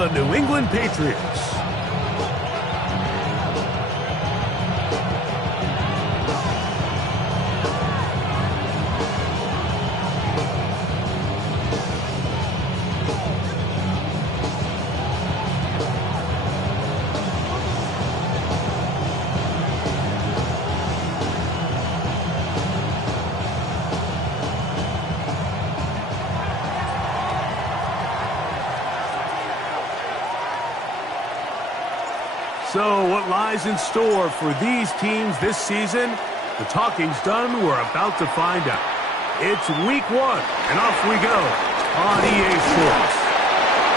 and the New England Patriots. So what lies in store for these teams this season? The talking's done. We're about to find out. It's week 1, and off we go on EA Sports.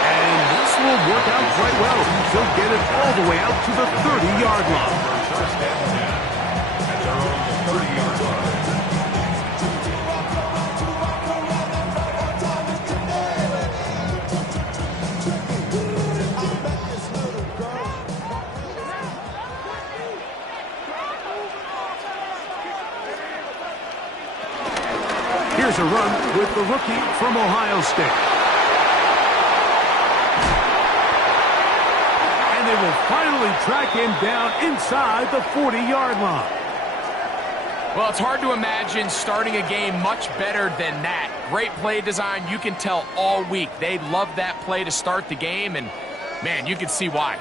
And this will work out quite well. He'll get it all the way out to the 30-yard line. First and 10 at their own 30-yard line. Here's a run with the rookie from Ohio State. And they will finally track him down inside the 40-yard line. Well, it's hard to imagine starting a game much better than that. Great play design. You can tell all week they love that play to start the game, and, man, you can see why.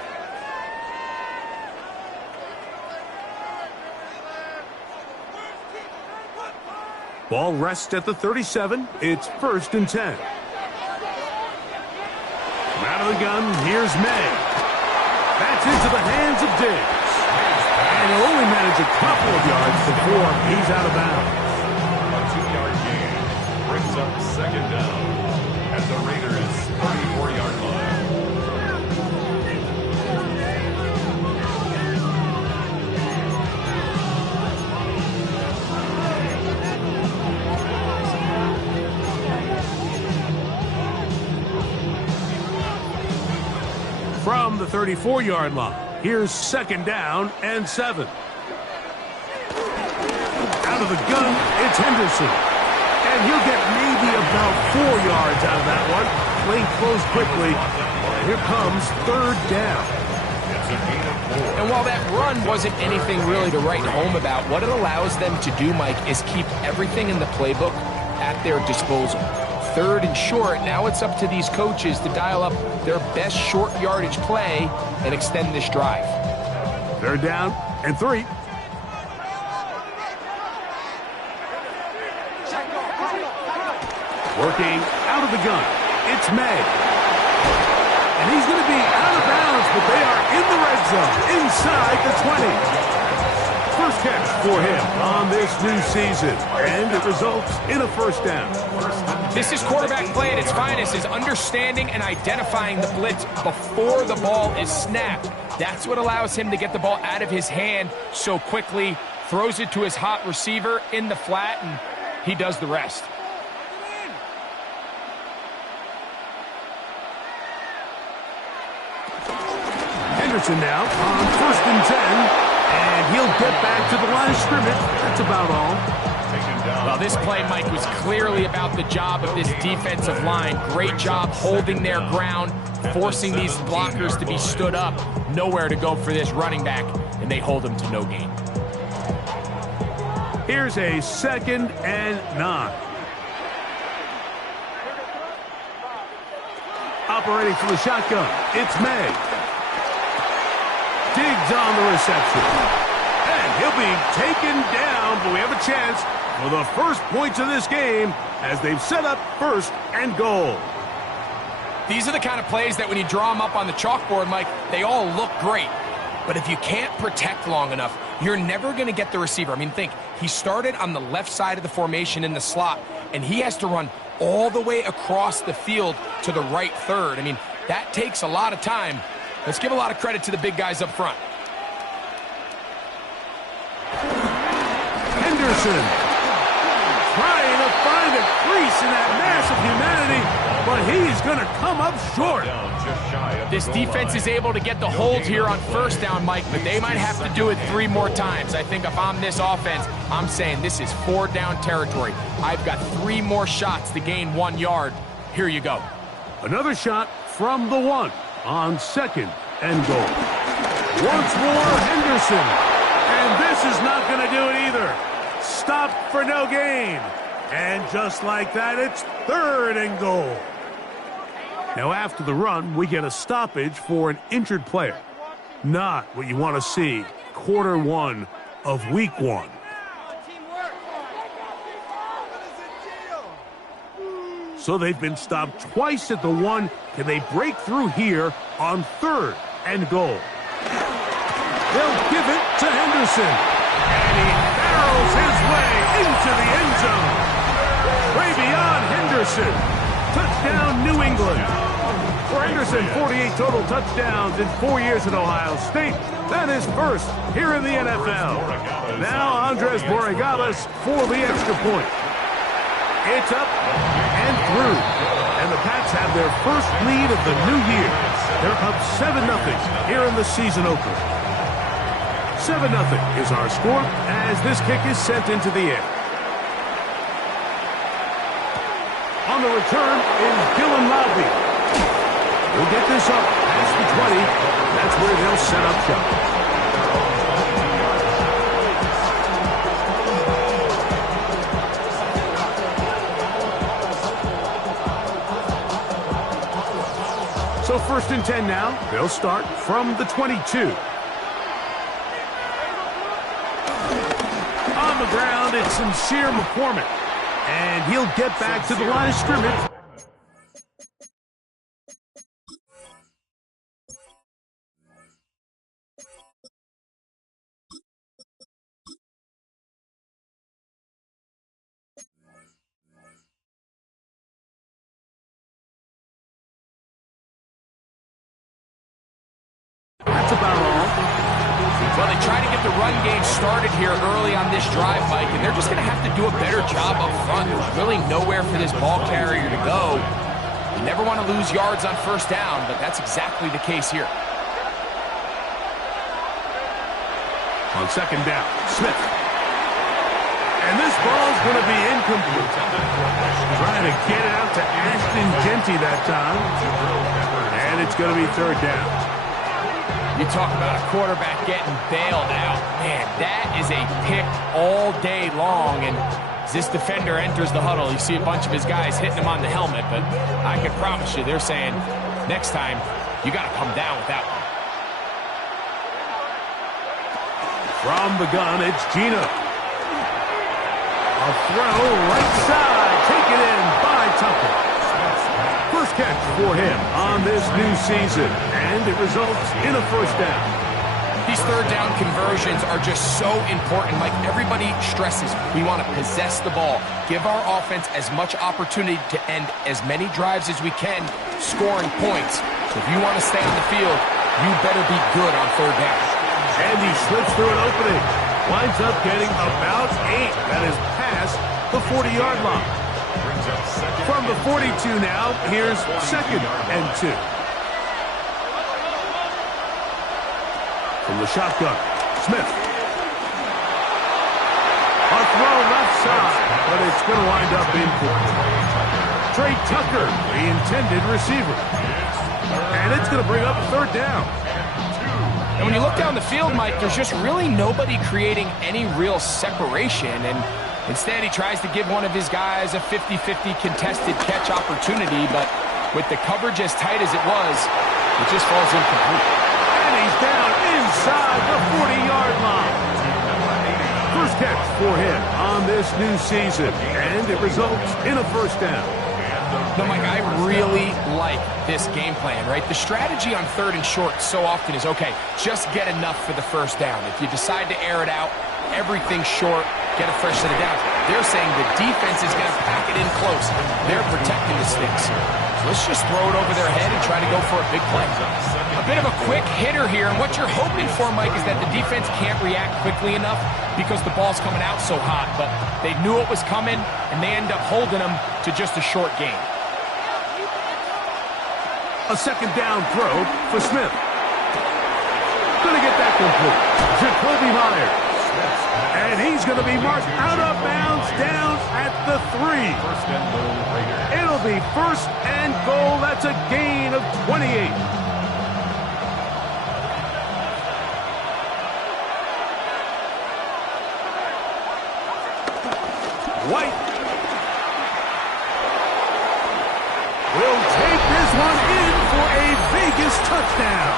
Ball rests at the 37. It's 1st and 10. From out of the gun, here's May. That's into the hands of Diggs. And he'll only manage a couple of yards before he's out of bounds. A 2-yard gain brings up 2nd down at the Raiders' 34-yard line. From the 34-yard line, here's 2nd down and 7. Out of the gun, it's Henderson. And he'll get maybe about 4 yards out of that one. Playing close quickly. And here comes 3rd down. It's a gain of 4. And while that run wasn't anything really to write home about, what it allows them to do, Mike, is keep everything in the playbook at their disposal. 3rd and short, now it's up to these coaches to dial up their best short yardage play and extend this drive. 3rd down and 3. Working out of the gun, it's May. And he's going to be out of bounds, but they are in the red zone, inside the 20. First catch for him on this new season, and it results in a 1st down. This is quarterback play at its finest, is understanding and identifying the blitz before the ball is snapped. That's what allows him to get the ball out of his hand so quickly, throws it to his hot receiver in the flat, and he does the rest. Henderson now on 1st and 10. And he'll get back to the line of scrimmage. That's about all. Well, this play, Mike, was clearly about the job of this defensive line. Great job holding their ground, forcing these blockers to be stood up. Nowhere to go for this running back, and they hold him to no gain. Here's a 2nd and 9. Operating from the shotgun, it's May. Diggs on the reception. And he'll be taken down, but we have a chance for the first points of this game as they've set up 1st and goal. These are the kind of plays that when you draw them up on the chalkboard, Mike, they all look great. But if you can't protect long enough, you're never going to get the receiver. I mean, think, he started on the left side of the formation in the slot, and he has to run all the way across the field to the right 3rd. I mean, that takes a lot of time. Let's give a lot of credit to the big guys up front. Henderson trying to find a crease in that mass of humanity, but he's going to come up short. This defense is able to get the hold here on 1st down, Mike, but they might have to do it 3 more times. I think if I'm this offense, I'm saying this is 4 down territory. I've got 3 more shots to gain 1 yard. Here you go. Another shot from the 1. on 2nd and goal. Once more, Henderson. And this is not going to do it either. Stop for no gain. And just like that, it's 3rd and goal. Now, after the run, we get a stoppage for an injured player. Not what you want to see. Quarter 1 of week 1. So they've been stopped twice at the 1. Can they break through here on 3rd and goal? They'll give it to Henderson. And he barrels his way into the end zone. Way beyond Henderson. Touchdown, New England. For Henderson, 48 total touchdowns in 4 years at Ohio State. That is first here in the NFL. Now Andres Borregales for the extra point. It's up and through. And the Pats have their first lead of the new year. They're up 7-0 here in the season opener. 7-0 is our score as this kick is sent into the air. On the return is Dylan Loudby. We'll get this up past the 20. That's where they'll set up shop. So 1st and 10 now. They'll start from the 22. On the ground, it's Sincere McCormick. And he'll get back to the line of scrimmage. That's about all. Well, they try to get the run game started here early on this drive, Mike, and they're just going to have to do a better job up front. There's really nowhere for this ball carrier to go. You never want to lose yards on 1st down, but that's exactly the case here. On 2nd down, Smith. And this ball's going to be incomplete. Trying to get it out to Ashton Genty that time. And it's going to be 3rd down. You talk about a quarterback getting bailed out. Man, that is a pick all day long. And as this defender enters the huddle, you see a bunch of his guys hitting him on the helmet. But I can promise you, they're saying, next time, you got to come down with that one. From the gun, it's Gino. A throw right side. Taken in by Tucker. First catch for him on this new season, and it results in a 1st down. These 3rd down conversions are just so important. Like everybody stresses, we want to possess the ball, give our offense as much opportunity to end as many drives as we can, scoring points. So if you want to stay on the field, you better be good on 3rd down. And he slips through an opening. Winds up getting about 8. That is past the 40-yard line. From the 42 now, here's 2nd and 2. From the shotgun, Smith. A throw left side, but it's going to wind up incomplete. Trey Tucker, the intended receiver. And it's going to bring up 3rd down. And when you look down the field, Mike, there's just really nobody creating any real separation. And instead, he tries to give one of his guys a 50-50 contested catch opportunity, but with the coverage as tight as it was, it just falls incomplete. And he's down inside the 40-yard line. First catch for him on this new season, and it results in a 1st down. No, Mike, I really like this game plan, right? The strategy on 3rd and short so often is, okay, just get enough for the 1st down. If you decide to air it out, everything's short, get a fresh set of downs. They're saying the defense is going to pack it in close. They're protecting the sticks. So let's just throw it over their head and try to go for a big play. A bit of a quick hitter here, and what you're hoping for, Mike, is that the defense can't react quickly enough because the ball's coming out so hot. But they knew it was coming, and they end up holding them to just a short gain. A 2nd down throw for Smith. Going to get that complete. Jacoby Myers. And he's going to be marked out of bounds down at the 3. It'll be 1st and goal. That's a gain of 28. White will take this one in for a Vegas touchdown.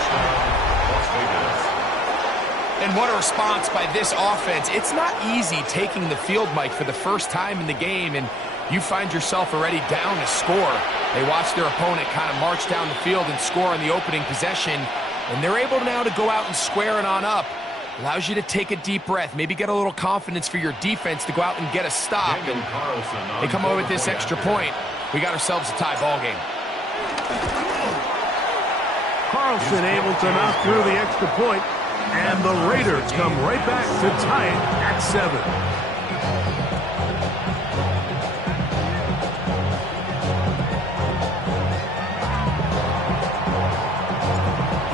And what a response by this offense. It's not easy taking the field, Mike, for the first time in the game, and you find yourself already down to score. They watch their opponent kind of march down the field and score on the opening possession, and they're able now to go out and square it on up. Allows you to take a deep breath, maybe get a little confidence for your defense to go out and get a stop. And they come away with this extra point. We got ourselves a tie ball game. Carlson able to knock through the extra point, and the Raiders come right back to tie it at 7.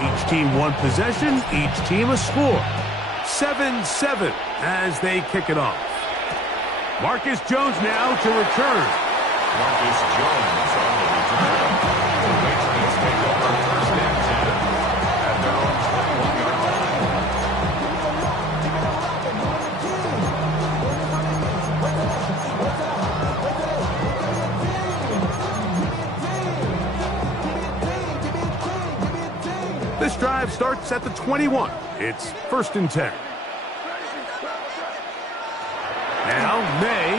Each team one possession, each team a score. 7-7 as they kick it off. Marcus Jones now to return. Marcus Jones on the return. The Patriots take over first and 10 at their own 21-yard line. This drive starts at the 21. It's 1st and 10. Now, May.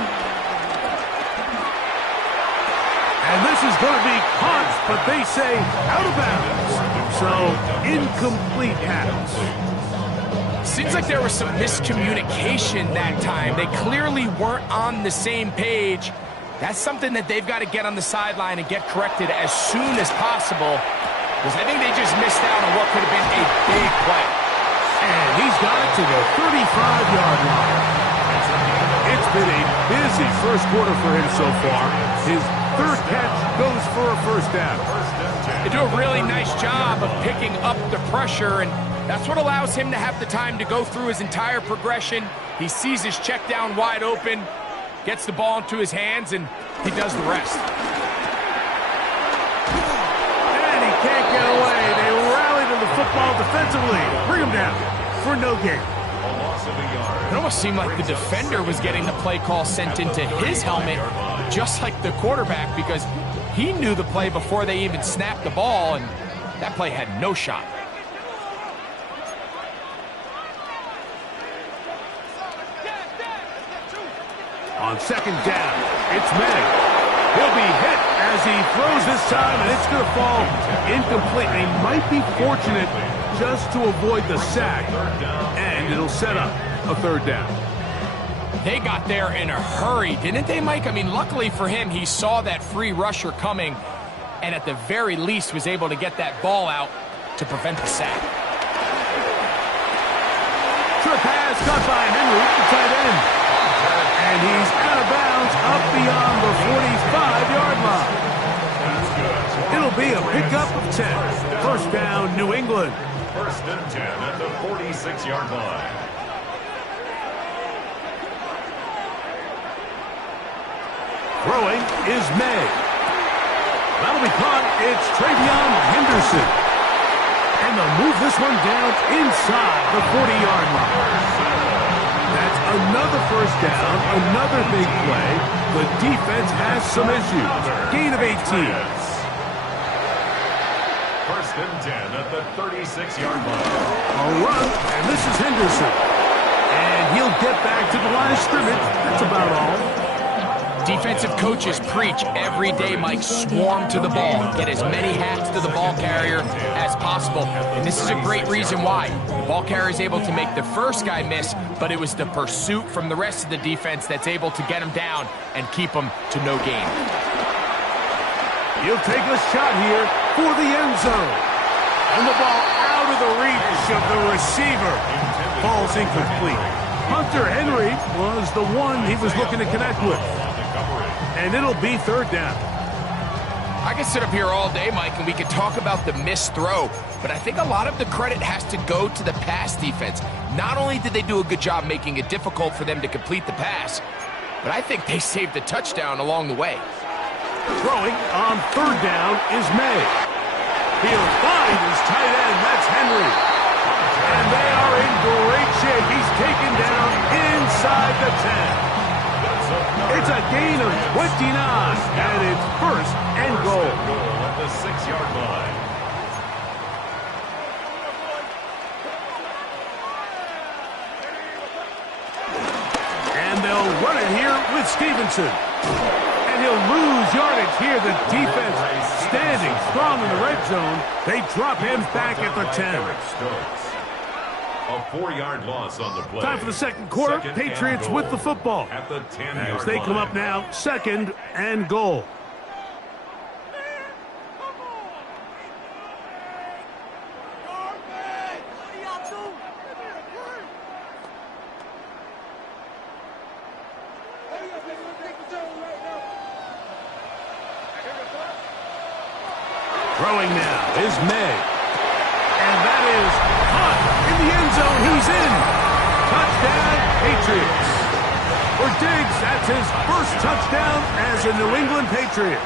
And this is going to be caught, but they say out of bounds. So, incomplete pass. Seems like there was some miscommunication that time. They clearly weren't on the same page. That's something that they've got to get on the sideline and get corrected as soon as possible, because I think they just missed out on what could have been a big play. And he's got it to the 35-yard line. It's been a busy first quarter for him so far. His 3rd catch goes for a 1st down. They do a really nice job of picking up the pressure, and that's what allows him to have the time to go through his entire progression. He sees his check down wide open, gets the ball into his hands, and he does the rest. And he can't get away. They rally to the football defensively. Bring him down for no gain. It almost seemed like the defender was getting the play call sent into his helmet, just like the quarterback, because he knew the play before they even snapped the ball, and that play had no shot. On 2nd down, it's May. He'll be hit as he throws this time, and it's going to fall incomplete. They might be fortunate just to avoid the sack, and it'll set up a 3rd down. They got there in a hurry, didn't they, Mike? I mean, luckily for him, he saw that free rusher coming, and at the very least was able to get that ball out to prevent the sack. Trip pass cut by Henry, the tight end. And he's out of bounds up beyond the 45-yard line. It'll be a pickup of 10. 1st down, New England. 1st and 10 at the 46-yard line. Throwing is May. That'll be caught. It's Travion Henderson. And they'll move this one down inside the 40-yard line. That's another 1st down, another big play. The defense has some issues. Gain of 18. 1st and 10 at the 36-yard line. A run, and this is Henderson. And he'll get back to the line of scrimmage. That's about all. Defensive coaches preach every day, Mike, swarm to the ball. Get as many hats to the ball carrier as possible. And this is a great reason why. The ball carrier is able to make the first guy miss, but it was the pursuit from the rest of the defense that's able to get him down and keep him to no gain. He'll take a shot here for the end zone. And the ball out of the reach of the receiver. Falls incomplete. Hunter Henry was the one he was looking to connect with. And it'll be 3rd down. I could sit up here all day, Mike, and we could talk about the missed throw, but I think a lot of the credit has to go to the pass defense. Not only did they do a good job making it difficult for them to complete the pass, but I think they saved the touchdown along the way. Throwing on 3rd down is May. He'll find his tight end. That's Henry. And they are in great shape. He's taken down inside the 10. It's a with Stevenson. And he'll lose yardage here. The defense standing strong in the red zone. They drop him back at the 10. A 4-yard loss on the play. Time for the second quarter. Patriots with the football. At the 10-yard as they come up now, 2nd and goal. Throwing now is May. And that is caught in the end zone. He's in. Touchdown, Patriots. For Diggs, that's his first touchdown as a New England Patriot.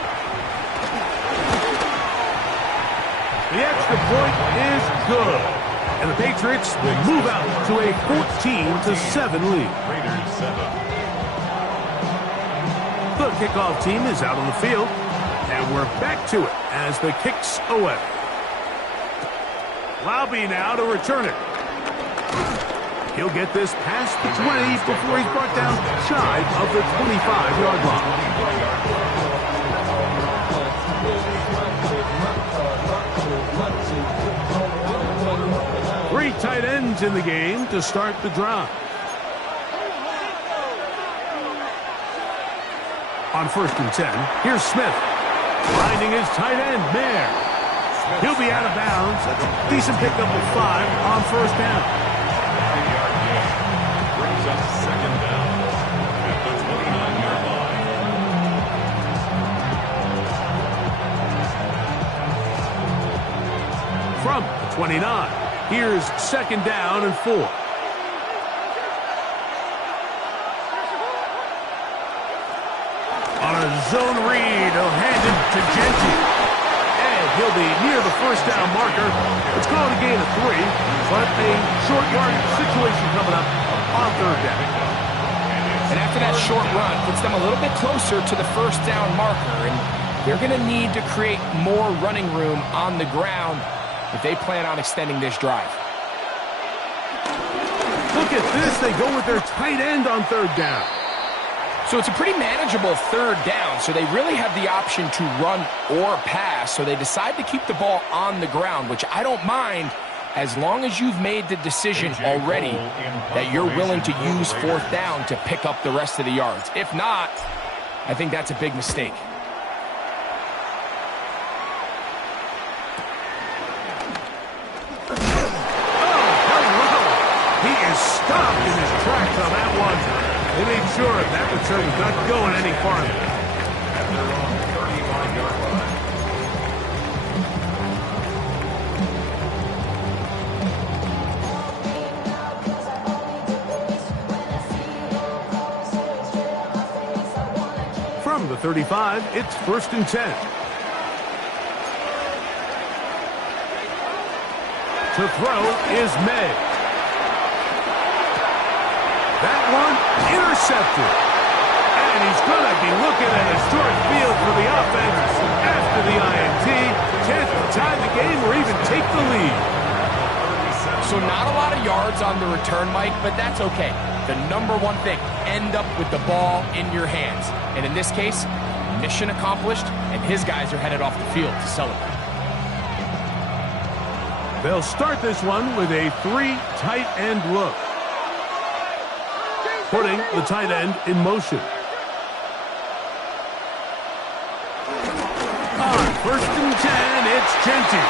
The extra point is good. And the Patriots will move out to a 14-7 lead. Raiders 7. The kickoff team is out on the field. And we're back to it as the kick's away. Laube now to return it. He'll get this past the 20 before he's brought down shy of the 25-yard line. 3 tight ends in the game to start the drive. On 1st and 10, here's Smith. Finding his tight end, Mayer. He'll be out of bounds. That's a decent pickup of 5 on 1st down. 3-yard gain. Brings up 2nd down at the 29-yard line. From the 29, here's 2nd down and 4. On a zone read, he'll hand it to Gentry. And he'll be near the 1st down marker. It's called a gain of 3, but a short yardage situation coming up on 3rd down. And after that short run, puts them a little bit closer to the 1st down marker. And they're going to need to create more running room on the ground if they plan on extending this drive. Look at this. They go with their tight end on 3rd down. So it's a pretty manageable 3rd down, so they really have the option to run or pass, so they decide to keep the ball on the ground, which I don't mind as long as you've made the decision already that you're willing to use 4th down to pick up the rest of the yards. If not, I think that's a big mistake. He is stopped in his tracks on that one. They made sure that return was not going any farther. At their own 35-yard line. From the 35, it's 1st and 10. To throw is May. That one intercepted. And he's going to be looking at a short field for the offense after the INT. Chance to tie the game or even take the lead. So not a lot of yards on the return, Mike, but that's okay. The number one thing, end up with the ball in your hands. And in this case, mission accomplished, and his guys are headed off the field to celebrate. They'll start this one with a 3 tight end look. Putting the tight end in motion. On 1st and 10, it's Gentry.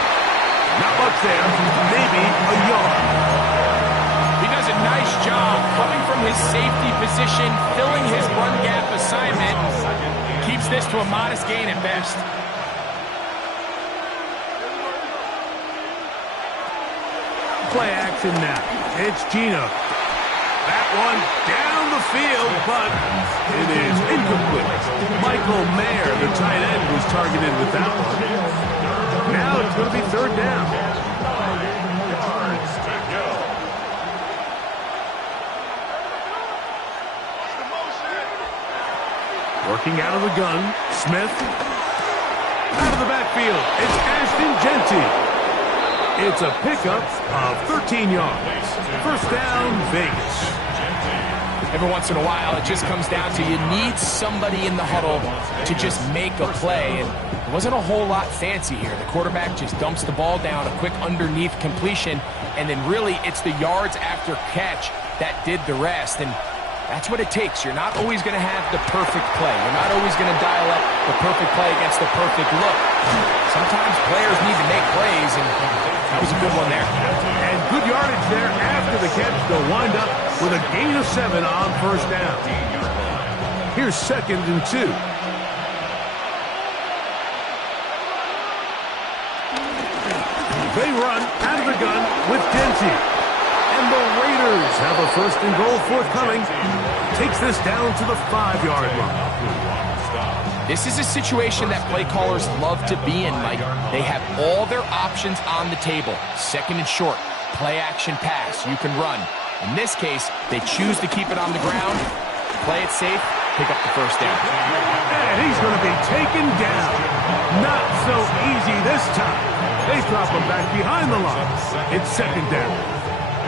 Not much there, maybe a yard. He does a nice job coming from his safety position, filling his run gap assignment. Keeps this to a modest gain at best. Play action now. It's Gino. That one down the field, but it is incomplete. Michael Mayer, the tight end, was targeted with that one. Now it's going to be 3rd down. Working out of the gun, Smith. Out of the backfield, it's Ashton Gentry. It's a pickup of 13 yards. 1st down, Vegas. Every once in a while, it just comes down to you need somebody in the huddle to just make a play. And it wasn't a whole lot fancy here. The quarterback just dumps the ball down, a quick underneath completion, and then really it's the yards after catch that did the rest. And that's what it takes. You're not always going to have the perfect play. You're not always going to dial up the perfect play against the perfect look. Sometimes players need to make plays, and that was a good one there. And good yardage there after the catch. They'll wind up with a gain of 7 on first down. Here's 2nd and 2. They run out of the gun with Denty. And the Raiders have a 1st and goal forthcoming. Takes this down to the 5-yard line. This is a situation that play callers love to be in, Mike. They have all their options on the table. 2nd and short, play action pass, you can run. In this case, they choose to keep it on the ground, play it safe, pick up the 1st down. And he's going to be taken down. Not so easy this time. They drop him back behind the line. It's 2nd down.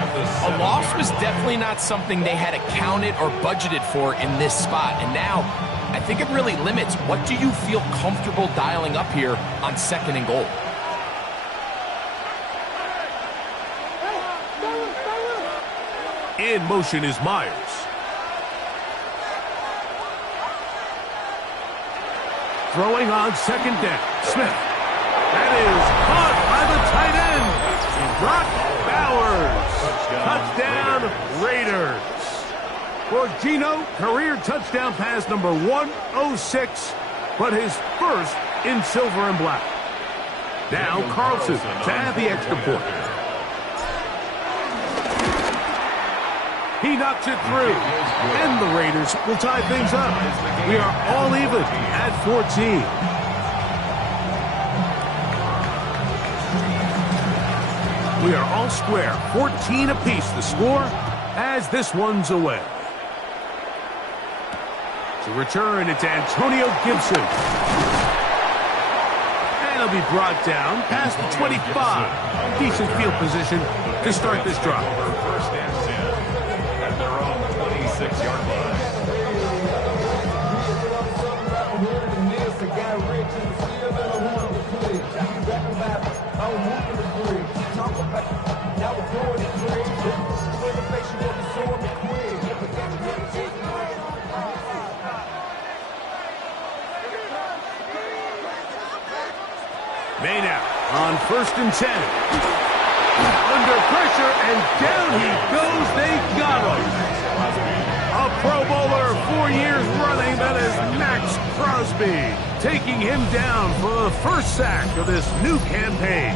A loss was definitely not something they had accounted or budgeted for in this spot. And now, I think it really limits what do you feel comfortable dialing up here on 2nd and goal. In motion is Myers. Throwing on 2nd down. Smith. That is caught by the tight end. Brock Bowers. Touchdown, Raiders. For Gino, career touchdown pass number 106, but his first in silver and black. Now Carlson to add the extra point. He knocks it through, and the Raiders will tie things up. We are all even at 14. We are all square, 14 apiece the score as this one's away. To return, it's Antonio Gibson. And he'll be brought down past the 25. Decent field position to start this drive. 1st and 10 at their own 26-yard line. Maynard on 1st and 10. Under pressure, and down he goes. They got him. A Pro Bowler 4 years running. That is Max Crosby, taking him down for the 1st sack of this new campaign.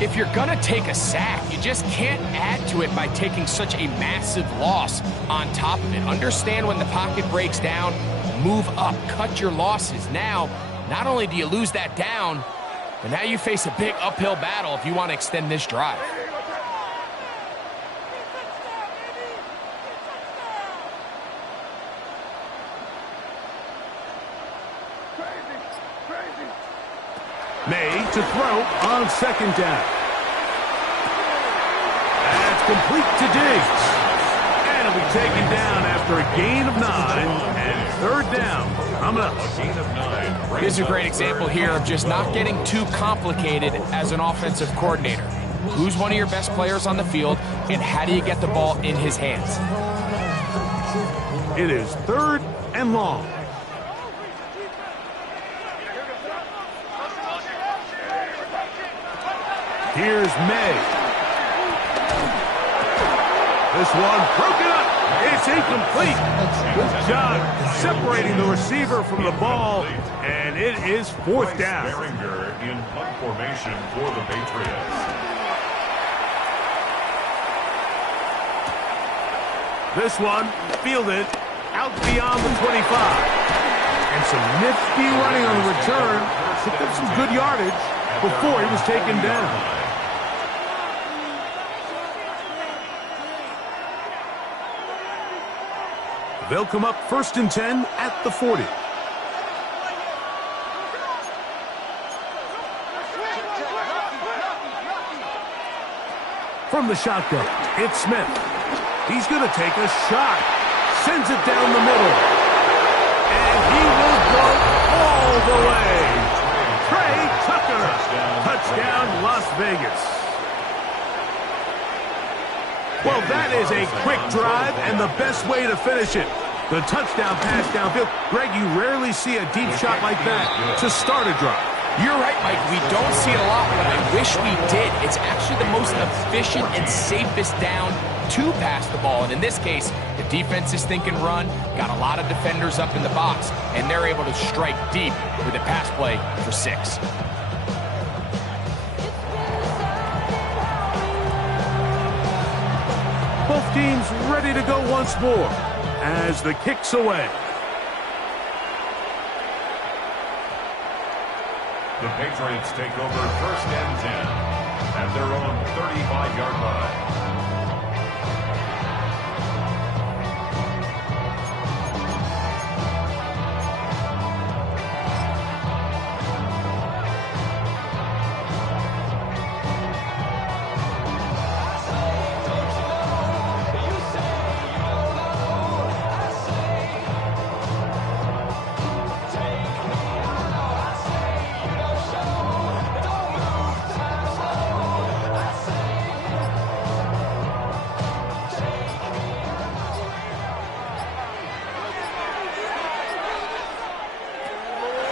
If you're going to take a sack, you just can't add to it by taking such a massive loss on top of it. Understand when the pocket breaks down, move up, cut your losses. Now, not only do you lose that down, but now you face a big uphill battle if you want to extend this drive. May to throw on 2nd down. That's complete to Diggs. And it'll be taken down after a gain of 9 and 3rd down. Coming up. A gain of 9. Here's a great example here of just not getting too complicated as an offensive coordinator. Who's one of your best players on the field, and how do you get the ball in his hands? It is 3rd and long. Here's May. This one broken up. It's incomplete. Good job separating the receiver from the ball, and it is 4th down. Beringer in punt formation for the Patriots. This one fielded out beyond the 25. And some nifty running on the return. Picked up some good yardage before he was taken down. They'll come up 1st and 10 at the 40. From the shotgun, it's Smith. He's going to take a shot. Sends it down the middle. And he will go all the way. Trey Tucker. Touchdown, Las Vegas. Well, that is a quick drive and the best way to finish it. The touchdown pass downfield. Greg, you rarely see a deep shot like that to start a drive. You're right, Mike. We don't see it a lot, but I wish we did. It's actually the most efficient and safest down to pass the ball. And in this case, the defense is thinking run, got a lot of defenders up in the box, and they're able to strike deep with a pass play for 6. Both teams ready to go once more as the kick's away. The Patriots take over 1st and 10 at their own 35-yard line.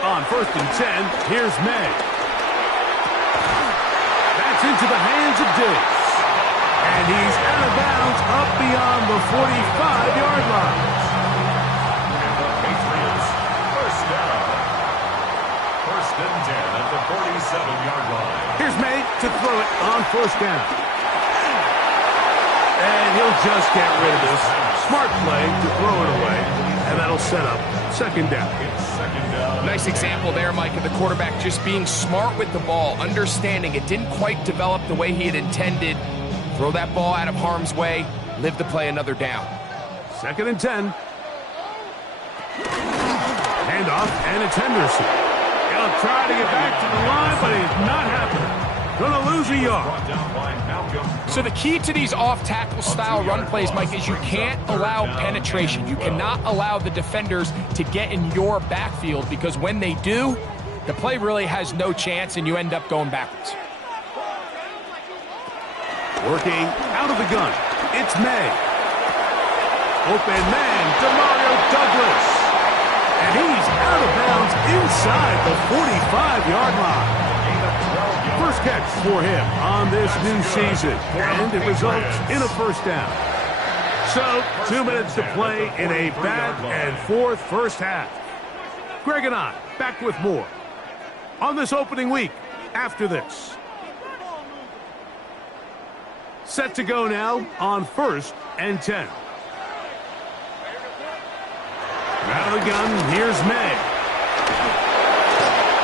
On 1st and 10, here's May. That's into the hands of Diggs. And he's out of bounds up beyond the 45-yard line. And the Patriots, 1st down. 1st and 10 at the 47-yard line. Here's May to throw it on 1st down. And he'll just get rid of this. Smart play to throw it away. And that'll set up 2nd down. Nice example there, Mike, of the quarterback just being smart with the ball, understanding it didn't quite develop the way he had intended. Throw that ball out of harm's way, live to play another down. 2nd and 10. Handoff, and it's Henderson. He'll try to get back to the line, but he's not happening. Gonna lose a yard. So the key to these off-tackle style run plays, Mike, is you can't allow penetration. You cannot allow the defenders to get in your backfield, because when they do, the play really has no chance and you end up going backwards. Working out of the gun, it's May. Open man, Demario Douglas. And he's out of bounds inside the 45-yard line. First catch for him on this new season, and it results in a 1st down. So, 2 minutes to play in a back-and-forth first half. Greg and I back with more on this opening week after this. Set to go now on 1st and 10. Out of the gun, here's May.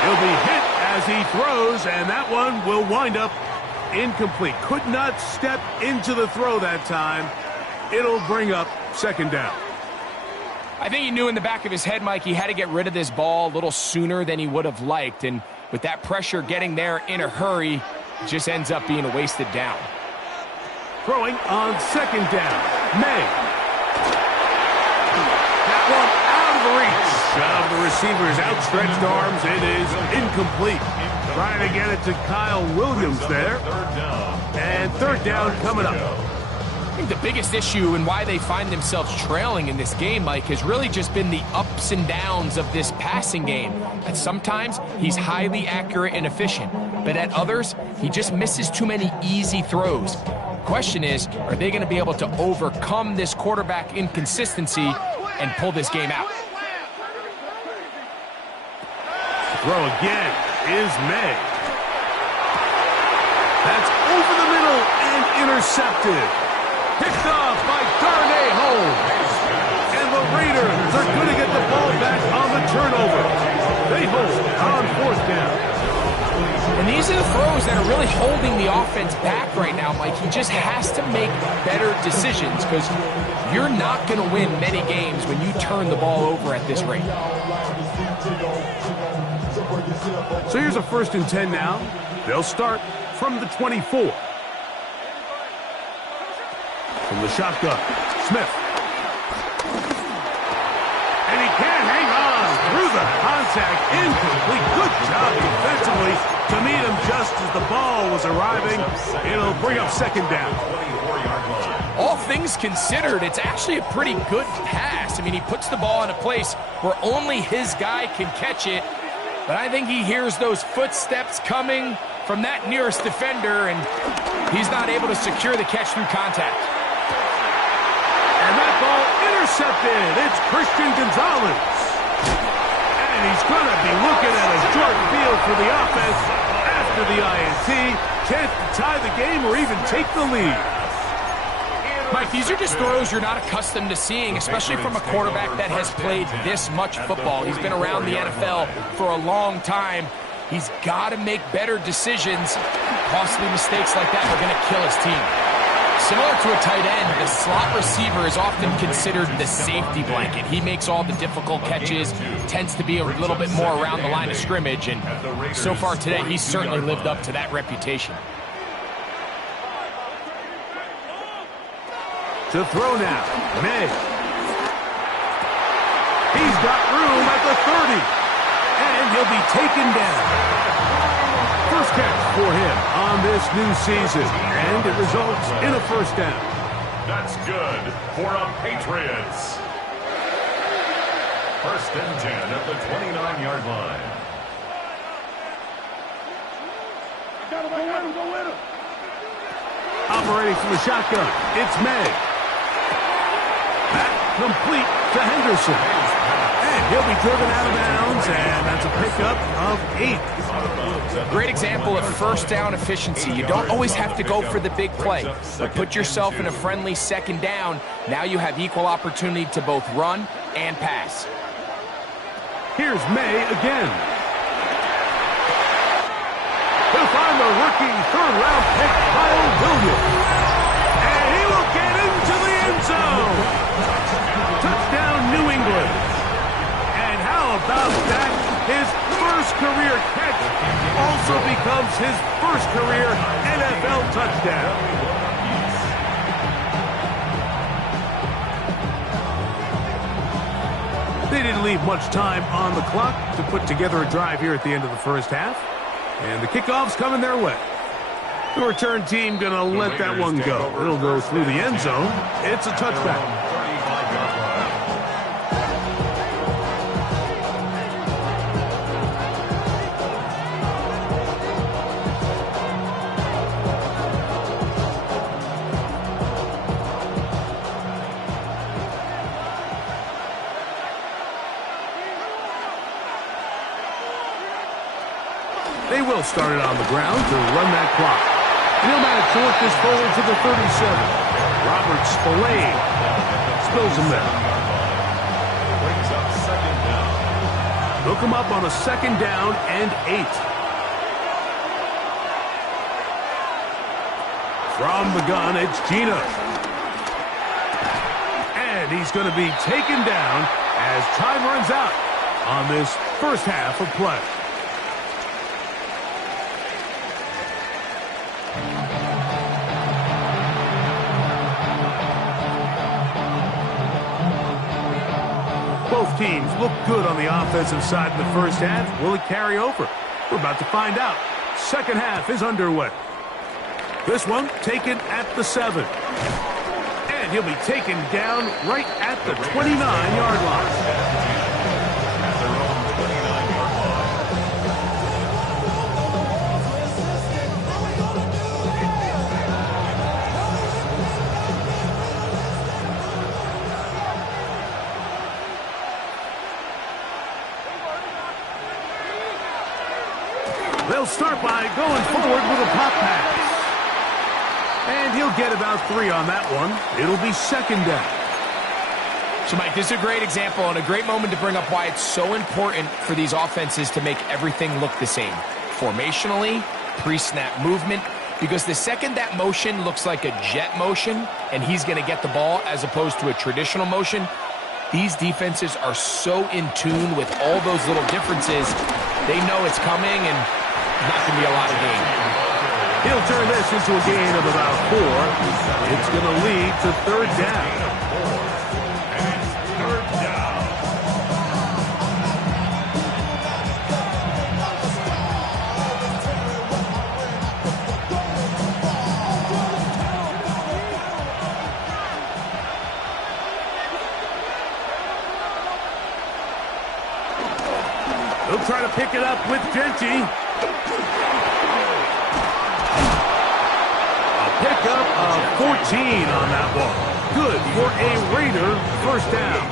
He'll be hit as he throws, and that one will wind up incomplete. Could not step into the throw that time. It'll bring up 2nd down. I think he knew in the back of his head, Mike, he had to get rid of this ball a little sooner than he would have liked. And with that pressure getting there in a hurry, it just ends up being a wasted down. Throwing on 2nd down. May. That one out of the reach of the receiver's outstretched arms. It is incomplete. Trying to get it to Kyle Williams there. And 3rd down coming up. I think the biggest issue and why they find themselves trailing in this game, Mike, has really just been the ups and downs of this passing game. At sometimes, he's highly accurate and efficient, but at others, he just misses too many easy throws. The question is, are they going to be able to overcome this quarterback inconsistency and pull this game out? Throw again is May. That's over the middle and intercepted. Picked off by Darnay Holmes. And the Raiders are going to get the ball back on the turnover. They hold on 4th down. And these are the throws that are really holding the offense back right now, Mike. He just has to make better decisions, because you're not going to win many games when you turn the ball over at this rate. So here's a 1st and 10 now. They'll start from the 24. From the shotgun, Smith. And he can't hang on through the contact. Incomplete. Good job defensively to meet him just as the ball was arriving. It'll bring up second down. All things considered, it's actually a pretty good pass. I mean, he puts the ball in a place where only his guy can catch it. But I think he hears those footsteps coming from that nearest defender, and he's not able to secure the catch through contact. And that ball intercepted. It's Christian Gonzalez. And he's going to be looking at a short field for the offense after the INT. Chance to tie the game or even take the lead. Mike, these are just throws you're not accustomed to seeing, especially from a quarterback that has played this much football. He's been around the NFL for a long time. He's got to make better decisions. Costly mistakes like that are going to kill his team. Similar to a tight end, the slot receiver is often considered the safety blanket. He makes all the difficult catches, tends to be a little bit more around the line of scrimmage, and so far today, he's certainly lived up to that reputation. To throw now, May. He's got room at the 30, and he'll be taken down. First catch for him on this new season, and it results in a first down. That's good for the Patriots. First and 10 at the 29-yard line. Go with him. Operating from the shotgun, it's May. Back complete to Henderson. And he'll be driven out of bounds, and that's a pickup of 8. Great example of first down efficiency. You don't always have to go for the big play, but put yourself in a friendly second down. Now you have equal opportunity to both run and pass. Here's May again. He'll find the rookie third-round pick, Kyle Williams. And he will get into the end zone. Touchdown, New England. And how about that? His first career catch also becomes his first career NFL touchdown. They didn't leave much time on the clock to put together a drive here at the end of the first half. And the kickoff's coming their way. The return team going to let that one go. It'll go through the end zone. It's a touchback. They will start it on the ground to run that clock. And he'll manage to work this forward to the 37. Robert Spillane spills him there. Brings up second down. Hook him up on a second down and 8. From the gun, it's Gina. And he's going to be taken down as time runs out on this first half of play. Both teams look good on the offensive side in the first half. Will it carry over? We're about to find out. Second half is underway. This one taken at the 7. And he'll be taken down right at the 29-yard line. They'll start by going forward with a pop pass. And he'll get about 3 on that one. It'll be second down. So, Mike, this is a great example and a great moment to bring up why it's so important for these offenses to make everything look the same. Formationally, pre-snap movement, because the second that motion looks like a jet motion and he's going to get the ball as opposed to a traditional motion, these defenses are so in tune with all those little differences. They know it's coming and not going to be a lot of gain. He'll turn this into a gain of about 4. It's going to lead to third down. He'll try to pick it up with Genty. A pickup of 14 on that ball. Good for a Raider first down.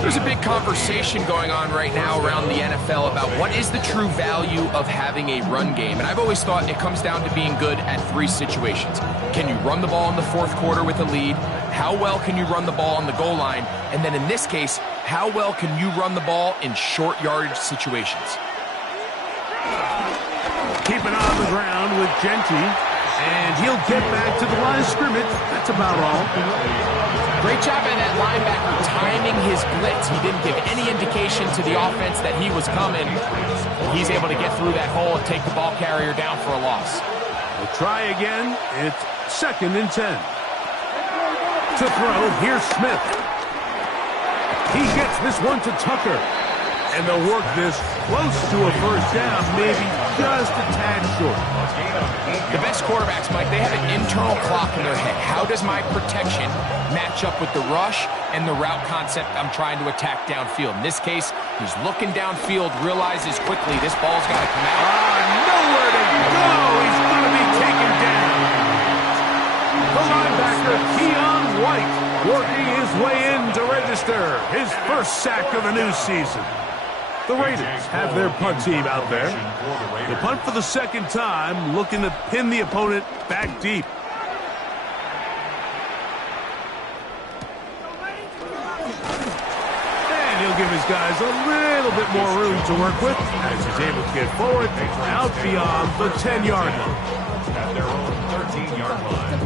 There's a big conversation going on right now around the NFL about what is the true value of having a run game. And I've always thought it comes down to being good at three situations. Can you run the ball in the fourth quarter with a lead? How well can you run the ball on the goal line? And then in this case, how well can you run the ball in short yardage situations? Keep it on the ground with Genty. And he'll get back to the line of scrimmage. That's about all. Great job by that linebacker timing his blitz. He didn't give any indication to the offense that he was coming. He's able to get through that hole and take the ball carrier down for a loss. We'll try again. It's 2nd and 10. To throw, here's Smith. He gets this one to Tucker. And they'll work this close to a first down, maybe just a tad short. The best quarterbacks, Mike, they have an internal clock in their head. How does my protection match up with the rush and the route concept I'm trying to attack downfield? In this case, he's looking downfield, realizes quickly this ball's got to come out. Nowhere to go. He's going to be taken down. The linebacker, Keon White, working his way in to register his first sack of the new season. The Raiders have their punt team out there. The punt for the second time, looking to pin the opponent back deep. And he'll give his guys a little bit more room to work with as he's able to get forward out beyond the 10-yard line. At their own 13-yard line.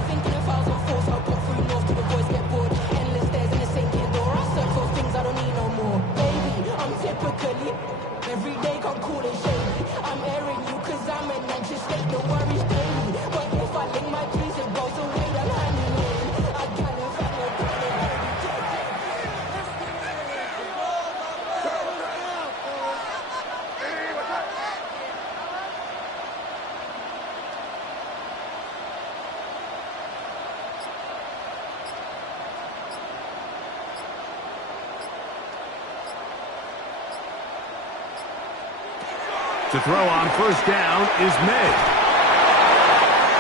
To throw on first down is May.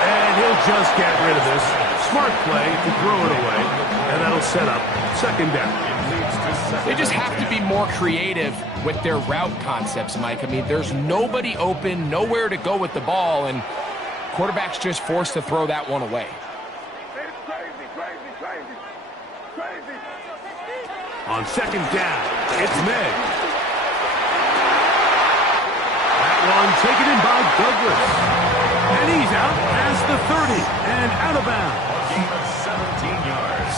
And he'll just get rid of this. Smart play to throw it away. And that'll set up 2nd down. They just have to be more creative with their route concepts, Mike. I mean, there's nobody open, nowhere to go with the ball, and quarterback's just forced to throw that one away. On 2nd down, it's May. One taken in by Douglas. And he's out past the 30 and out of bounds.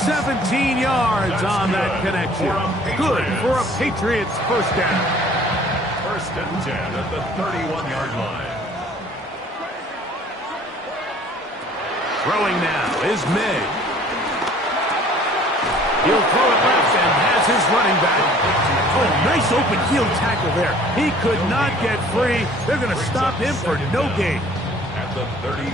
17 yards on that connection. Good for a Patriots first down. 1st and 10 at the 31-yard line. Throwing now is May. He'll throw it left and has his running back. Oh, nice open field tackle there. He could not get free. They're going to stop him for no gain.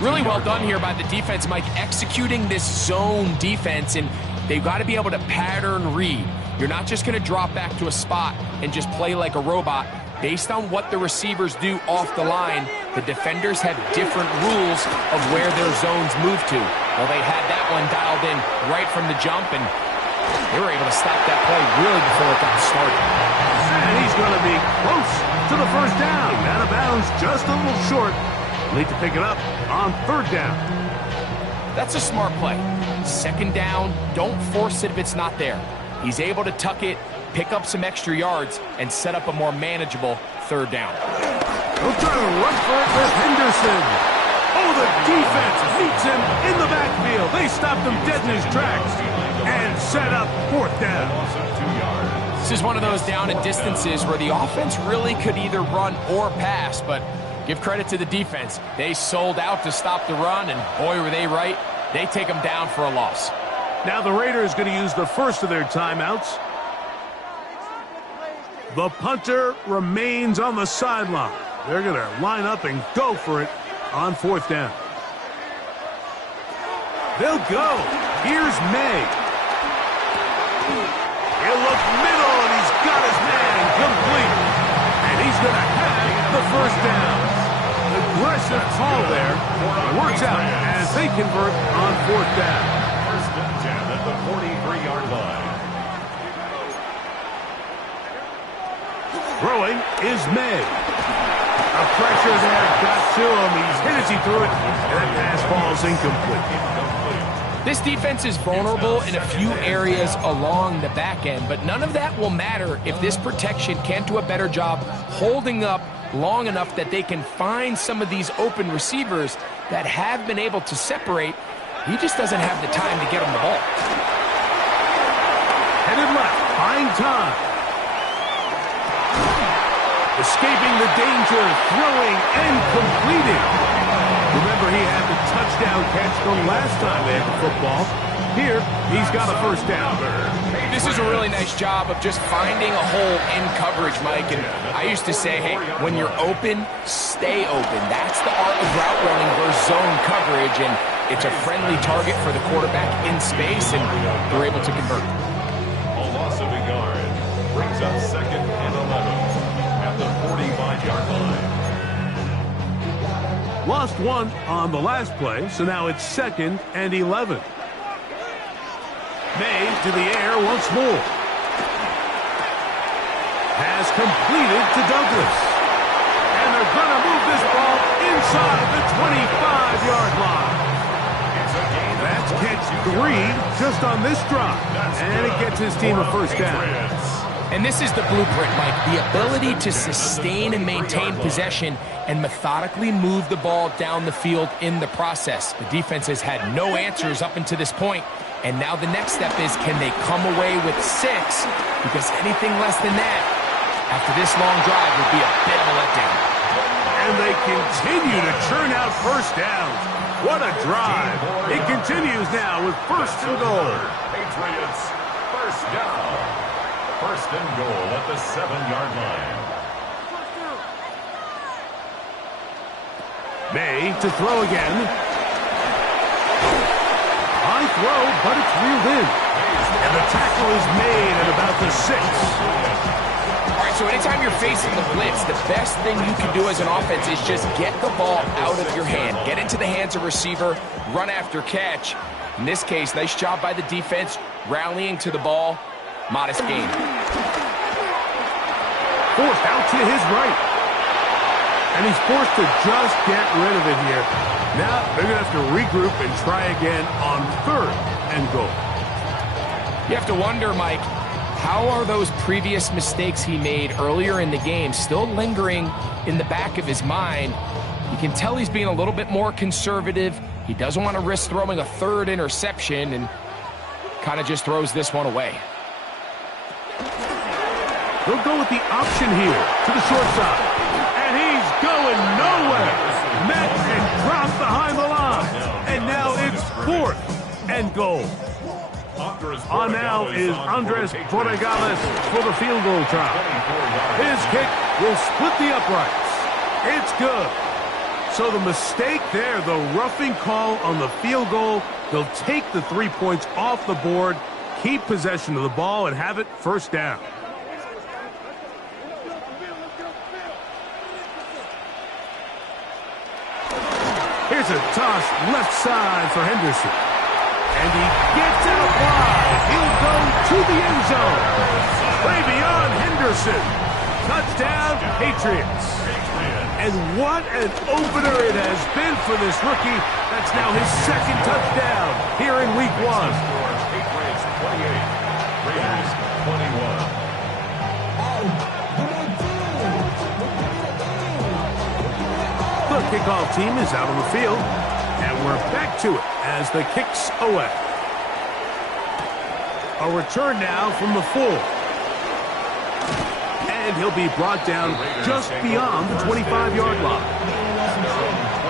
Really well done here by the defense, Mike, executing this zone defense, and they've got to be able to pattern read. You're not just going to drop back to a spot and just play like a robot. Based on what the receivers do off the line, the defenders have different rules of where their zones move to. Well, they had that one dialed in right from the jump, and they were able to stop that play really before it got started. And he's going to be close to the first down. Out of bounds, just a little short. Need to pick it up on 3rd down. That's a smart play. 2nd down, don't force it if it's not there. He's able to tuck it, pick up some extra yards, and set up a more manageable 3rd down. He'll try to run for it with Henderson. Oh, the defense meets him in the backfield. They stopped him dead in his tracks and set up 4th down. This is one of those down and distances where the offense really could either run or pass, but give credit to the defense. They sold out to stop the run, and boy, were they right. They take them down for a loss. Now the Raiders going to use the first of their timeouts. The punter remains on the sideline. They're going to line up and go for it on 4th down. They'll go. Here's May. He'll look middle, and he's got his man complete. going to have the first down. Aggressive call there. Works out as they convert on fourth down. First and 10 at the 43-yard line. Throwing is May. A pressure there got to him. He's hit as he threw it, and that pass falls incomplete. This defense is vulnerable in a few areas along the back end, but none of that will matter if this protection can't do a better job holding up long enough that they can find some of these open receivers that have been able to separate. He just doesn't have the time to get him the ball. Headed left, buying time. Escaping the danger, throwing and completing. Remember, he had the touchdown catch the last time they had the football. Here, he's got a first down. This is a really nice job of just finding a hole in coverage, Mike. And I used to say, hey, when you're open, stay open. That's the art of route running versus zone coverage. And it's a friendly target for the quarterback in space, and they're able to convert. A loss of a yard brings up second and 11 at the 45-yard line. Lost one on the last play, so now it's second and 11. May to the air once more. Pass completed to Douglas. And they're going to move this ball inside the 25-yard line. That's catch 3 just on this drive. And it gets his team a first down. And this is the blueprint, Mike. The ability to sustain and maintain possession and methodically move the ball down the field in the process. The defense has had no answers up until this point. And now the next step is, can they come away with 6? Because anything less than that, after this long drive, would be a bit of a letdown. And they continue to churn out first downs. What a drive. It continues now with first and goal. Patriots, first down. First and goal at the 7-yard line. May to throw again. High throw, but it's reeled in. And the tackle is made at about the 6. All right, so anytime you're facing the blitz, the best thing you can do as an offense is just get the ball out of your hand. Get into the hands of receiver, run after catch. In this case, nice job by the defense, rallying to the ball. Modest gain. Forced out to his right. And he's forced to just get rid of it here. Now they're going to have to regroup and try again on third and goal. You have to wonder, Mike, how are those previous mistakes he made earlier in the game still lingering in the back of his mind? You can tell he's being a little bit more conservative. He doesn't want to risk throwing a third interception and kind of just throws this one away. They'll go with the option here to the short side. And he's going nowhere. Met and dropped behind the line. And now it's fourth and goal. On now is Andres Borregales for the field goal try. His kick will split the uprights. It's good. So the mistake there, the roughing call on the field goal, they'll take the 3 points off the board, keep possession of the ball, and have it first down. Here's a toss left side for Henderson. And he gets it applied. He'll go to the end zone. Way beyond Henderson. Touchdown, Patriots. And what an opener it has been for this rookie. That's now his second touchdown here in week 1. Patriots 28, Raiders 21. The kickoff team is out on the field, and we're back to it as the kick's away. A return now from the 4. And he'll be brought down just beyond the 25-yard line.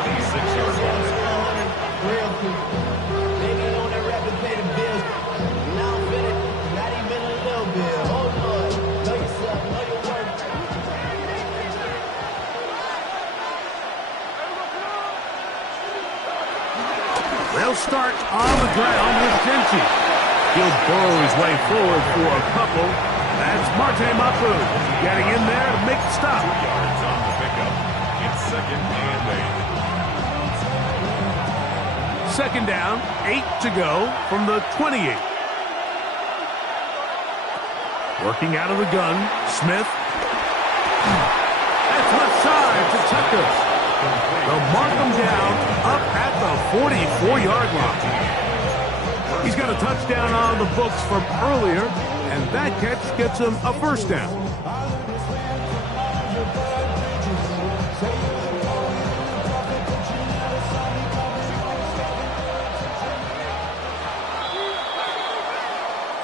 26-yard line. They'll start on the ground with Genty. He'll burrow his way forward for a couple, That's Marte Mapu getting in there to make the stop. 2 yards on the pickup. It's 2nd and 8. Second down, 8 to go from the 28. Working out of the gun, Smith. That's left side to Tucker. They'll mark him down up at the 44-yard line. He's got a touchdown on the books from earlier, and that catch gets him a first down.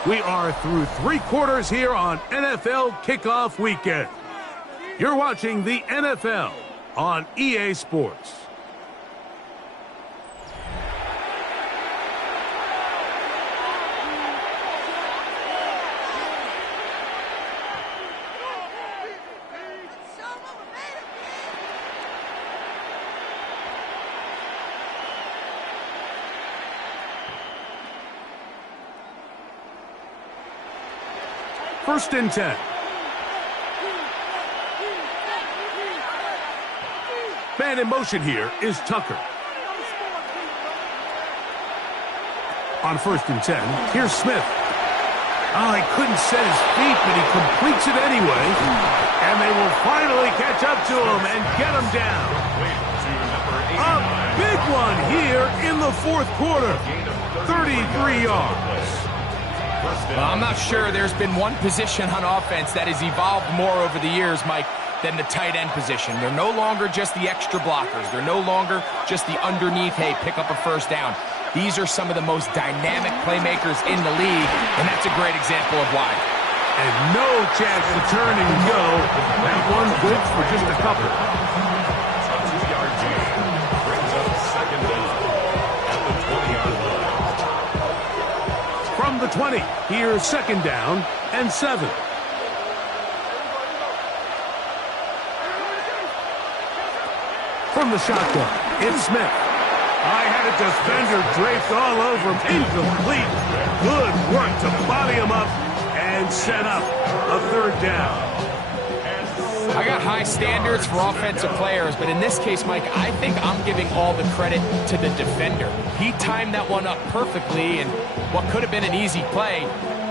We are through 3 quarters here on NFL Kickoff Weekend. You're watching the NFL on EA Sports. First and 10. Man in motion here is Tucker. On first and 10, here's Smith. Oh, he couldn't set his feet, but he completes it anyway. And they will finally catch up to him and get him down. A big one here in the fourth quarter. 33 yards. Well, I'm not sure there's been one position on offense that has evolved more over the years, Mike, than the tight end position. They're no longer just the extra blockers. They're no longer just the underneath, hey, pick up a first down. These are some of the most dynamic playmakers in the league, and that's a great example of why. And no chance to turn and go. That one good for just a couple. A 2-yard gain brings up 2nd down at the 20-yard line. From the 20, here's 2nd down and 7. From the shotgun, it's Smith. I had a defender draped all over him. Incomplete. Good work to body him up and set up a 3rd down. I got high standards for offensive players, but in this case, Mike, I think I'm giving all the credit to the defender. He timed that one up perfectly, and what could have been an easy play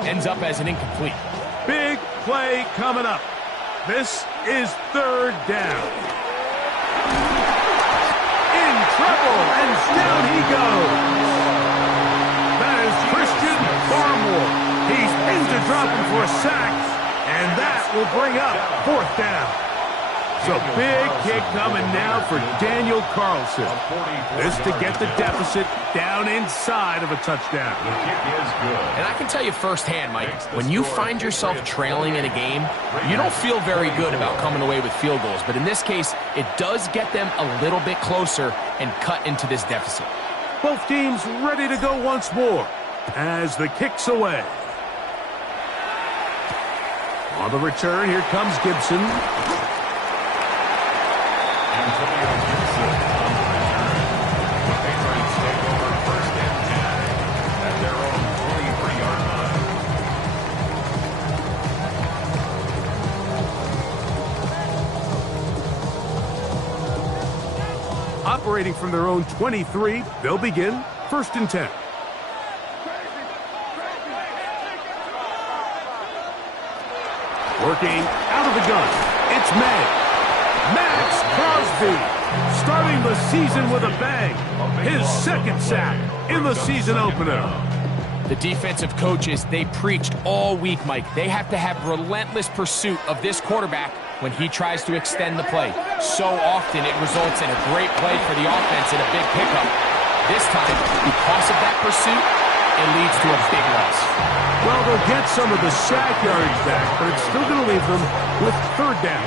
ends up as an incomplete. Big play coming up. This is 3rd down. In trouble, and down he goes. That is Christian Barmore. He's into dropping for a sack, and that will bring up 4th down. So big kick coming now for Daniel Carlson. This to get the deficit down inside of a touchdown. The kick is good. And I can tell you firsthand, Mike, when you find yourself trailing in a game, you don't feel very good about coming away with field goals. But in this case, it does get them a little bit closer and cut into this deficit. Both teams ready to go once more as the kick's away. On the return, here comes Gibson. Antonio Gibson on the return. The Patriots take over 1st and 10 at their own 23-yard line. Operating from their own 23, they'll begin 1st and 10. Working out of the gun, it's May. Max Crosby starting the season with a bang. His 2nd sack in the season opener. The defensive coaches, they preached all week, Mike. They have to have relentless pursuit of this quarterback when he tries to extend the play. So often it results in a great play for the offense and a big pickup. This time, because of that pursuit, it leads to a big loss. Well, they'll get some of the sack yards back, but it's still going to leave them with 3rd down.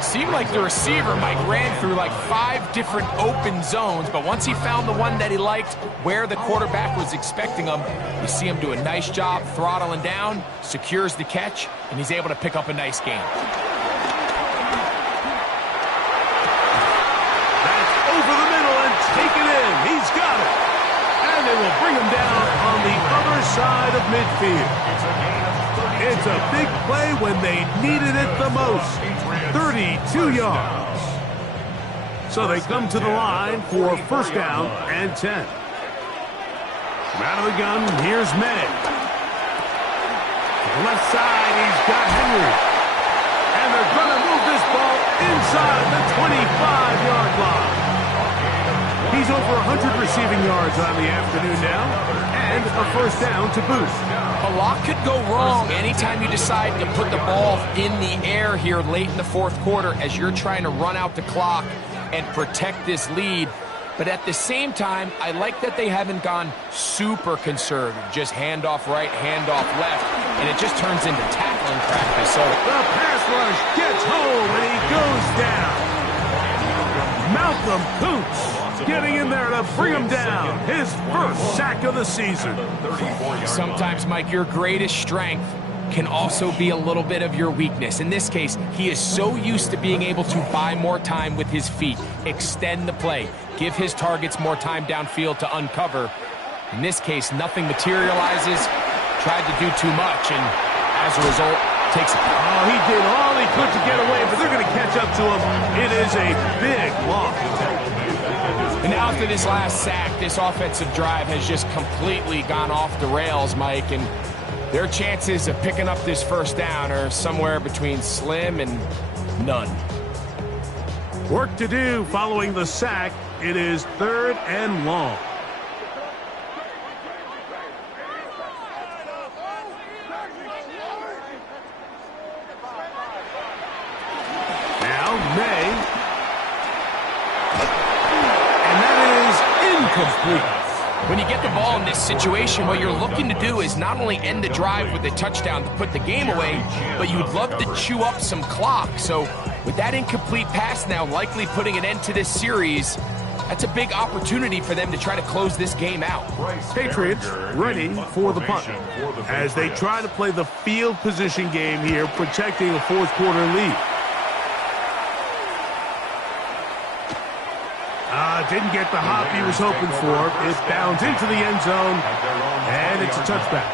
Seemed like the receiver, Mike, ran through like 5 different open zones, but once he found the one that he liked, where the quarterback was expecting him, you see him do a nice job throttling down, secures the catch, and he's able to pick up a nice gain. That's over the middle and taken in. He's got it. And they will bring him down on the other side of midfield. It's a gain of It's a big play when they needed it the most. 32 yards. So they come to the line for first down and 10. Out of the gun, here's May. To the left side, he's got Henry. And they're going to move this ball inside the 25-yard line. He's over 100 receiving yards on the afternoon now, and a first down to boot. A lot could go wrong anytime you decide to put the ball in the air here late in the fourth quarter as you're trying to run out the clock and protect this lead. But at the same time, I like that they haven't gone super conservative. Just handoff right, handoff left, and it just turns into tackling practice. So the pass rush gets home, and he goes down. Malcolm Kuntz getting in there to bring him down. His first sack of the season. Sometimes, Mike, your greatest strength can also be a little bit of your weakness. In this case, he is so used to being able to buy more time with his feet, extend the play, give his targets more time downfield to uncover. In this case, nothing materializes, tried to do too much, and as a result, takes it. Oh, he did all he could to get away, but they're going to catch up to him. It is a big loss. And now after this last sack, this offensive drive has just completely gone off the rails, Mike, and their chances of picking up this first down are somewhere between slim and none. Work to do following the sack. It is third and long. Now May. And that is incomplete. When you get the ball in this situation, what you're looking to do is not only end the drive with a touchdown to put the game away, but you'd love to chew up some clock. So with that incomplete pass now likely putting an end to this series, that's a big opportunity for them to try to close this game out. Patriots ready for the punt as they try to play the field position game here, protecting a fourth quarter lead. Didn't get the hop he was hoping for. It bounds into the end zone, and it's a touchback.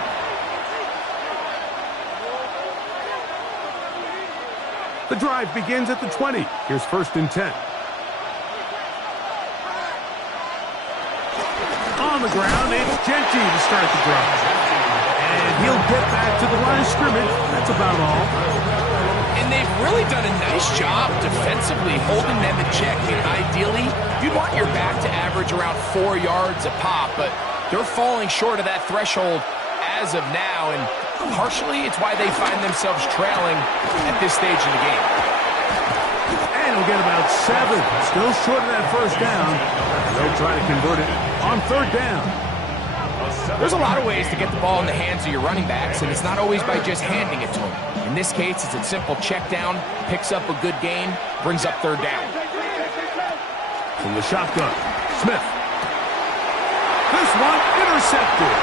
The drive begins at the 20. Here's first and 10. On the ground, it's Genty to start the drive. And he'll get back to the line of scrimmage. That's about all. And they've really done a nice job defensively holding them in check. And ideally, you'd want your back to average around 4 yards a pop, but they're falling short of that threshold as of now, and partially it's why they find themselves trailing at this stage in the game. And he'll get about 7. Still short of that first down. They'll try to convert it on third down. There's a lot of ways to get the ball in the hands of your running backs, and it's not always by just handing it to them. In this case, it's a simple check down, picks up a good gain, brings up third down. From the shotgun, Smith. This one intercepted.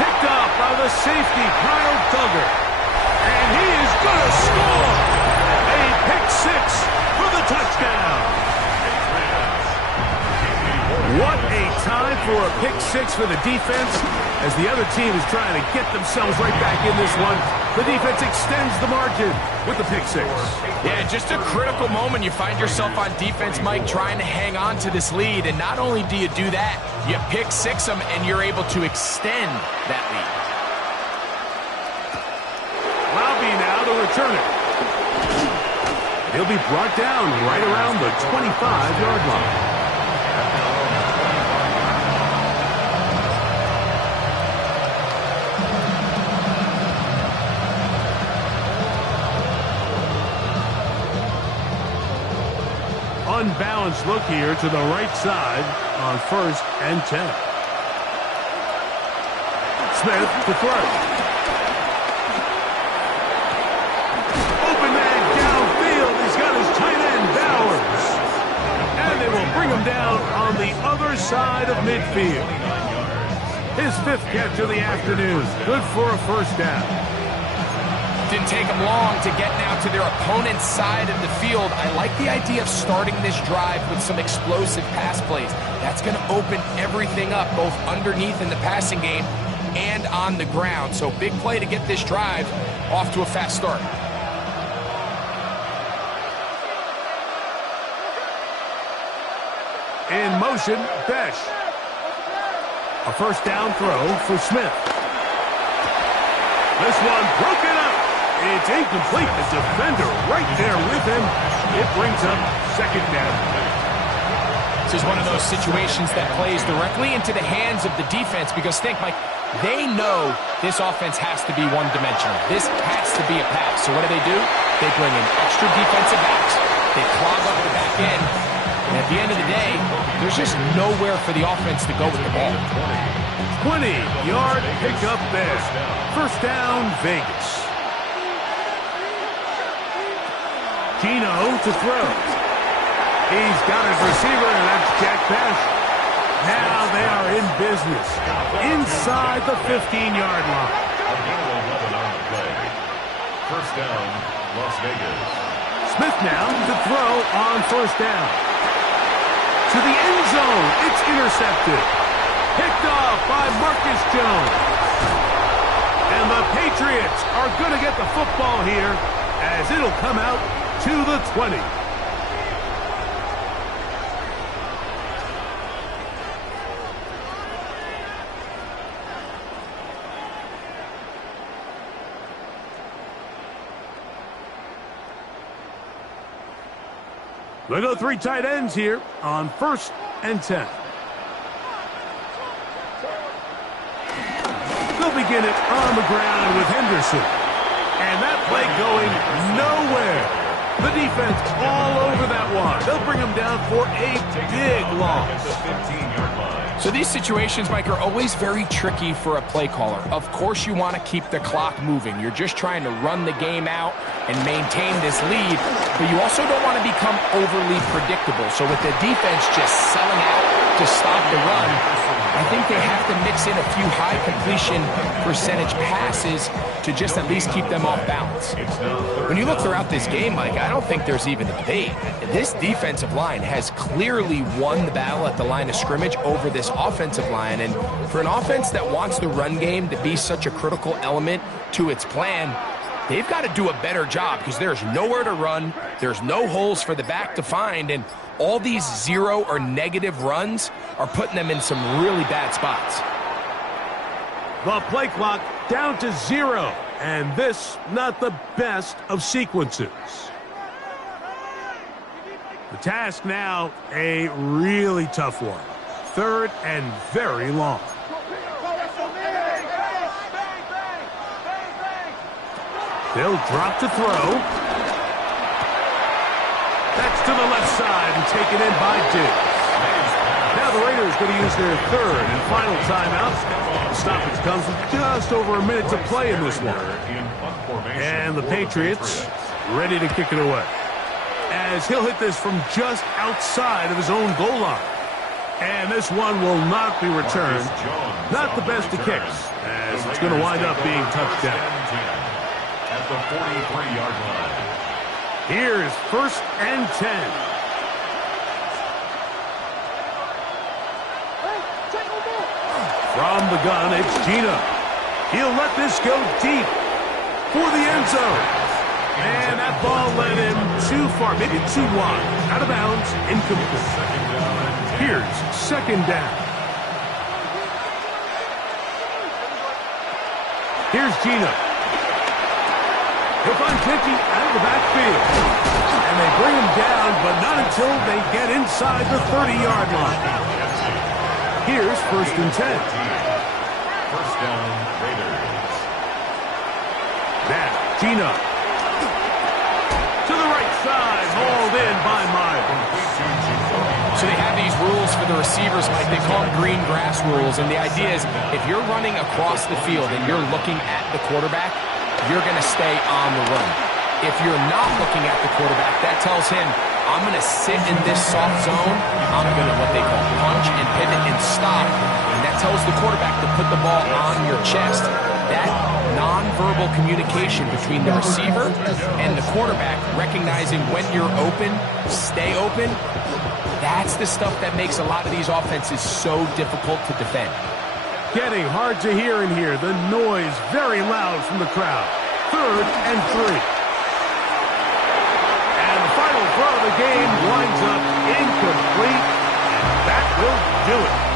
Picked up by the safety, Kyle Duggar. And he is going to score. A pick six for the touchdown. What a time for a pick six for the defense as the other team is trying to get themselves right back in this one. The defense extends the margin with the pick six. Yeah, just a critical moment. You find yourself on defense, Mike, trying to hang on to this lead. And not only do you do that, you pick six them and you're able to extend that lead. Lobby now to return it. He'll be brought down right around the 25-yard line. Unbalanced look here to the right side on first and 10. Smith to throw. Open man downfield. He's got his tight end, Bowers. And they will bring him down on the other side of midfield. His 5th catch of the afternoon. Good for a first down. Didn't take them long to get now to their opponent's side of the field. I like the idea of starting this drive with some explosive pass plays. That's going to open everything up, both underneath in the passing game and on the ground. So big play to get this drive off to a fast start. In motion, Besh. A first down throw for Smith. This one broken up. It's incomplete. The defender right there with him. It brings up second down. This is one of those situations that plays directly into the hands of the defense because think, Mike, they know this offense has to be one-dimensional. This has to be a pass. So what do? They bring in extra defensive backs. They clog up the back end. And at the end of the day, there's just nowhere for the offense to go with the ball. 20-yard pickup there. First down, Vegas. Gino to throw. He's got his receiver, and that's Jack Bash. Now they are in business. Inside the 15-yard line. First down, Las Vegas. Smith now to throw on first down. To the end zone. It's intercepted. Picked off by Marcus Jones. And the Patriots are going to get the football here as it'll come out to the 20. We'll go three tight ends here on 1st and 10. They'll begin it on the ground with Henderson. And that play going nowhere. The defense all over that one. They'll bring him down for a big loss. So these situations, Mike, are always very tricky for a play caller. Of course you want to keep the clock moving. You're just trying to run the game out and maintain this lead, but you also don't want to become overly predictable. So with the defense just selling out to stop the run, I think they have to mix in a few high completion percentage passes to just at least keep them off balance. When you look throughout this game, Mike, I don't think there's even a debate. This defensive line has clearly won the battle at the line of scrimmage over this offensive line, and for an offense that wants the run game to be such a critical element to its plan, they've got to do a better job because there's nowhere to run, there's no holes for the back to find, and all these zero or negative runs are putting them in some really bad spots. The play clock down to 0, and this not the best of sequences. The task now, a really tough one. 3rd and very long. They'll drop to throw. That's to the left side and taken in by Diggs. Now the Raiders going to use their 3rd and final timeout. The stoppage comes with just over a minute to play in this one. And the Patriots ready to kick it away, as he'll hit this from just outside of his own goal line. And this one will not be returned. Not the best of kicks, as it's going to wind up being touchdown. At the 43-yard line. Here's 1st and 10. From the gun, it's Gino. He'll let this go deep for the end zone. And that ball led him too far, maybe too wide. Out of bounds, incomplete. Here's 2nd down. Here's Gino. He'll find Pickey out of the backfield. And they bring him down, but not until they get inside the 30-yard line. Here's 1st and 10. First down, Raiders. Now, Gino. To the right side, hauled in by Miles. So they have these rules for the receivers, Mike. They call them green grass rules. And the idea is if you're running across the field and you're looking at the quarterback, you're going to stay on the run. If you're not looking at the quarterback, that tells him, I'm going to sit in this soft zone. I'm going to what they call punch and pivot and stop. And that tells the quarterback to put the ball on your chest. That nonverbal communication between the receiver and the quarterback, recognizing when you're open, stay open, that's the stuff that makes a lot of these offenses so difficult to defend. Getting hard to hear in here. The noise very loud from the crowd. 3rd and 3. And the final throw of the game winds up incomplete. And that will do it.